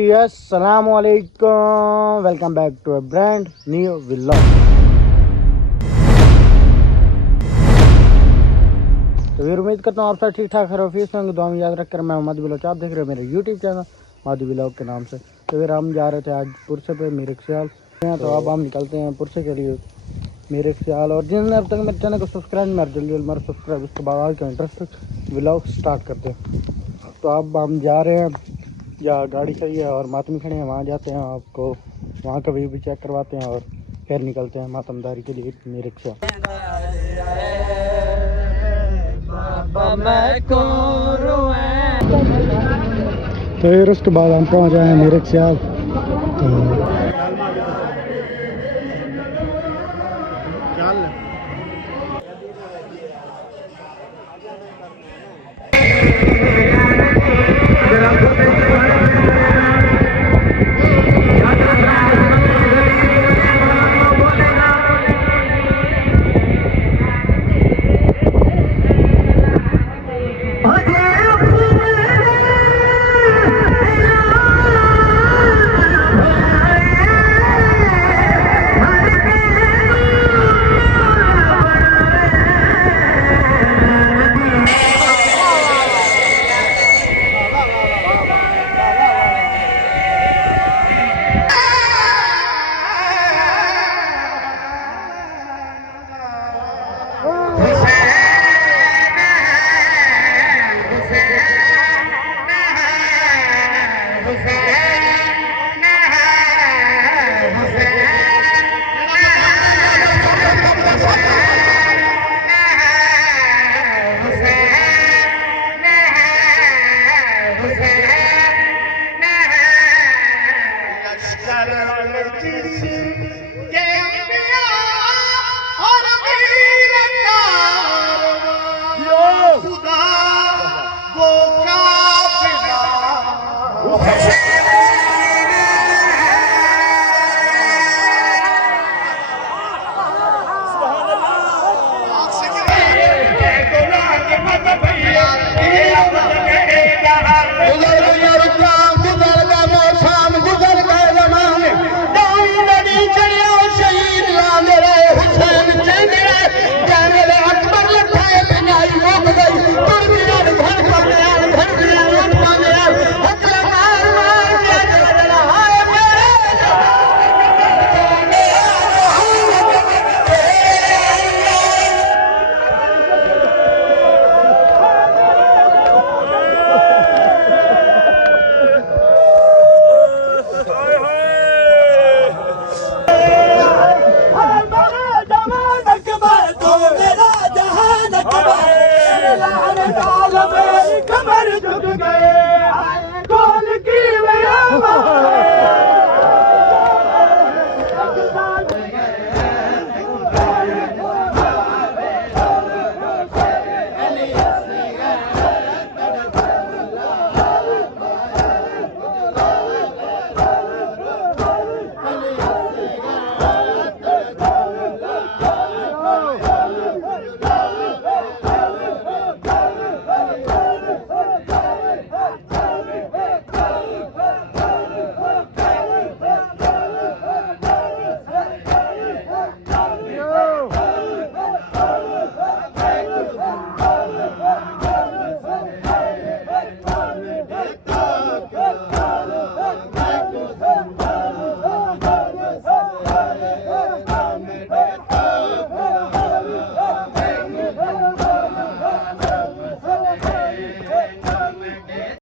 अस्सलाम वालेकुम, welcome back to a brand new vlog. तो फिर उम्मीद करता हूँ आप सब ठीक ठाक खैरियत होंगे। दुआ में याद रखकर मैं मोहम्मद बिलोच, आप देख रहे हो मेरे यूट्यूब चैनल मादी व्लॉग के नाम से। तो फिर हम जा रहे थे आज पुरसे पे मेरे ख्याल, तो अब हम निकलते हैं पुरसे के लिए मेरे ख्याल। और जिन्होंने अब तक मेरे चैनल को सब्सक्राइब मेरे जल्दी मेरा सब्सक्राइब, उसके बाद आज का इंटरेस्ट व्लॉग स्टार्ट करते हैं। तो अब हम जा रहे हैं, या गाड़ी सही है और मातमी खड़े हैं, वहाँ जाते हैं, आपको वहाँ का व्यू भी चेक करवाते हैं और फिर निकलते हैं मातमदारी के लिए मेरे ख्याल। तो फिर उसके बाद हम पहुँच आए हैं मेरे ख्याल। America!